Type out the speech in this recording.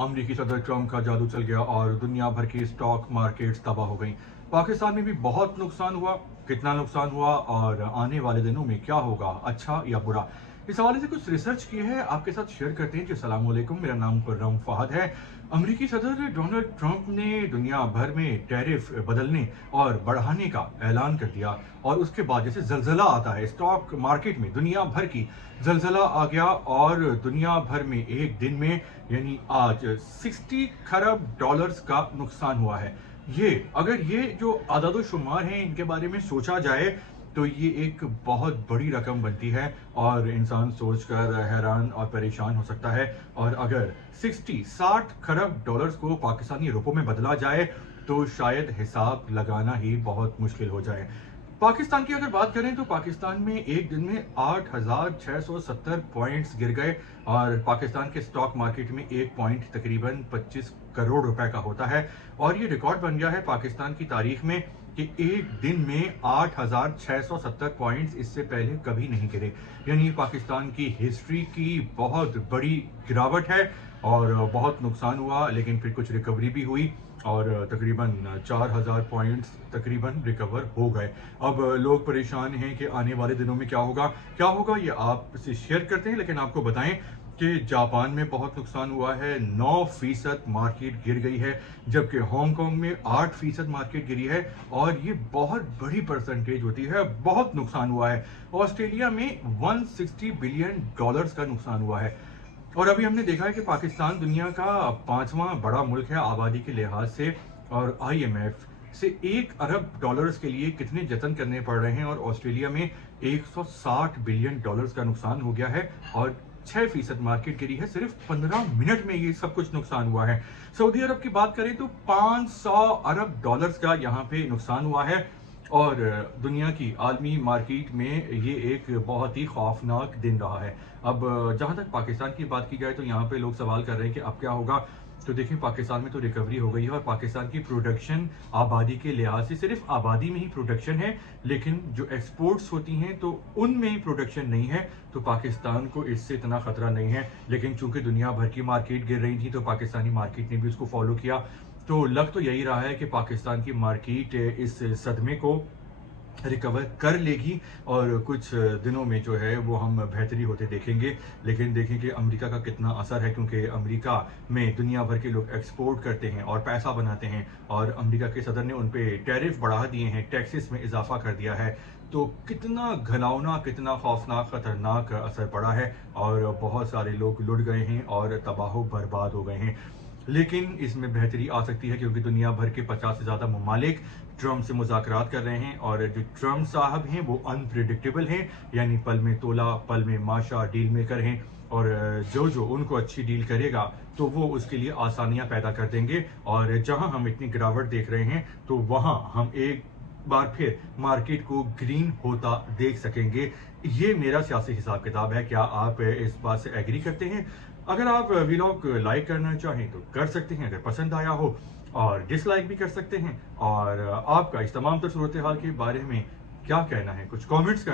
अमेरिकी सदर ट्रंप का जादू चल गया और दुनिया भर की स्टॉक मार्केट्स तबाह हो गई। पाकिस्तान में भी बहुत नुकसान हुआ। कितना नुकसान हुआ और आने वाले दिनों में क्या होगा, अच्छा या बुरा? इस हवाले से कुछ रिसर्च की है, आपके साथ शेयर करते हैं। जी अस्सलाम वालेकुम, मेरा नाम खुर्रम फहद है। अमेरिकी सदर डोनाल्ड ट्रंप ने दुनिया भर में टैरिफ बदलने और बढ़ाने का ऐलान कर दिया और उसके बाद जैसे जलजला आता है स्टॉक मार्केट में, दुनिया भर की जलजला आ गया और दुनिया भर में एक दिन में यानी आज 60 खरब डॉलर्स का नुकसान हुआ है। अगर ये जो आदादो शुमार हैं इनके बारे में सोचा जाए तो ये एक बहुत बड़ी रकम बनती है और इंसान सोचकर हैरान और परेशान हो सकता है। और अगर 60 खरब डॉलर्स को पाकिस्तानी रुपयों में बदला जाए तो शायद हिसाब लगाना ही बहुत मुश्किल हो जाए। पाकिस्तान की अगर बात करें तो पाकिस्तान में एक दिन में 8,670 पॉइंट्स गिर गए और पाकिस्तान के स्टॉक मार्केट में एक पॉइंट तकरीबन 25 करोड़ रुपए का होता है। और ये रिकॉर्ड बन गया है पाकिस्तान की तारीख में कि एक दिन में 8,670 पॉइंट्स इससे पहले कभी नहीं गिरे। यानी पाकिस्तान की हिस्ट्री की बहुत बड़ी गिरावट है और बहुत नुकसान हुआ, लेकिन फिर कुछ रिकवरी भी हुई और तकरीबन 4,000 पॉइंट्स तकरीबन रिकवर हो गए। अब लोग परेशान हैं कि आने वाले दिनों में क्या होगा ये आपसे शेयर करते हैं। लेकिन आपको बताएं कि जापान में बहुत नुकसान हुआ है, 9% मार्केट गिर गई है, जबकि हांगकांग में 8% मार्केट गिरी है और ये बहुत बड़ी परसेंटेज होती है। बहुत नुकसान हुआ है। ऑस्ट्रेलिया में 160 बिलियन डॉलर्स का नुकसान हुआ है। और अभी हमने देखा है कि पाकिस्तान दुनिया का 5वां बड़ा मुल्क है आबादी के लिहाज से और आईएमएफ से 1 अरब डॉलर्स के लिए कितने जतन करने पड़ रहे हैं और ऑस्ट्रेलिया में 160 बिलियन डॉलर्स का नुकसान हो गया है और 6% मार्केट गिरी है। सिर्फ 15 मिनट में ये सब कुछ नुकसान हुआ है। सऊदी अरब की बात करें तो 500 अरब डॉलर्स का यहाँ पे नुकसान हुआ है और दुनिया की आलमी मार्केट में ये एक बहुत ही खौफनाक दिन रहा है। अब जहां तक पाकिस्तान की बात की जाए तो यहाँ पे लोग सवाल कर रहे हैं कि अब क्या होगा। तो देखिए, पाकिस्तान में तो रिकवरी हो गई है और पाकिस्तान की प्रोडक्शन आबादी के लिहाज से सिर्फ आबादी में ही प्रोडक्शन है, लेकिन जो एक्सपोर्ट्स होती हैं तो उनमें ही प्रोडक्शन नहीं है। तो पाकिस्तान को इससे इतना खतरा नहीं है, लेकिन चूंकि दुनिया भर की मार्केट गिर रही थी तो पाकिस्तानी मार्केट ने भी उसको फॉलो किया। तो लग तो यही रहा है कि पाकिस्तान की मार्केट इस सदमे को रिकवर कर लेगी और कुछ दिनों में जो है वो हम बेहतरी होते देखेंगे। लेकिन देखें कि अमेरिका का कितना असर है, क्योंकि अमेरिका में दुनिया भर के लोग एक्सपोर्ट करते हैं और पैसा बनाते हैं और अमेरिका के सदर ने उन पे टैरिफ बढ़ा दिए हैं, टैक्सेस में इजाफा कर दिया है। तो कितना घिनौना, कितना खौफनाक, खतरनाक असर पड़ा है और बहुत सारे लोग लुट गए हैं और तबाह बर्बाद हो गए हैं। लेकिन इसमें बेहतरी आ सकती है क्योंकि दुनिया भर के 50 से ज़्यादा ममालिक ट्रम्प से मुज़ाकरात कर रहे हैं और जो ट्रम्प साहब हैं वो अनप्रिडिक्टेबल हैं, यानी पल में तोला पल में माशा डील मेकर हैं और जो उनको अच्छी डील करेगा तो वो उसके लिए आसानियां पैदा कर देंगे। और जहां हम इतनी गिरावट देख रहे हैं तो वहां हम एक बार फिर मार्केट को ग्रीन होता देख सकेंगे। ये मेरा सियासी हिसाब किताब है। क्या आप इस बात से एग्री करते हैं? अगर आप वीलॉग लाइक करना चाहें तो कर सकते हैं, अगर पसंद आया हो, और डिसलाइक भी कर सकते हैं। और आपका इस तमाम तर सूरत हाल के बारे में क्या कहना है, कुछ कमेंट्स कर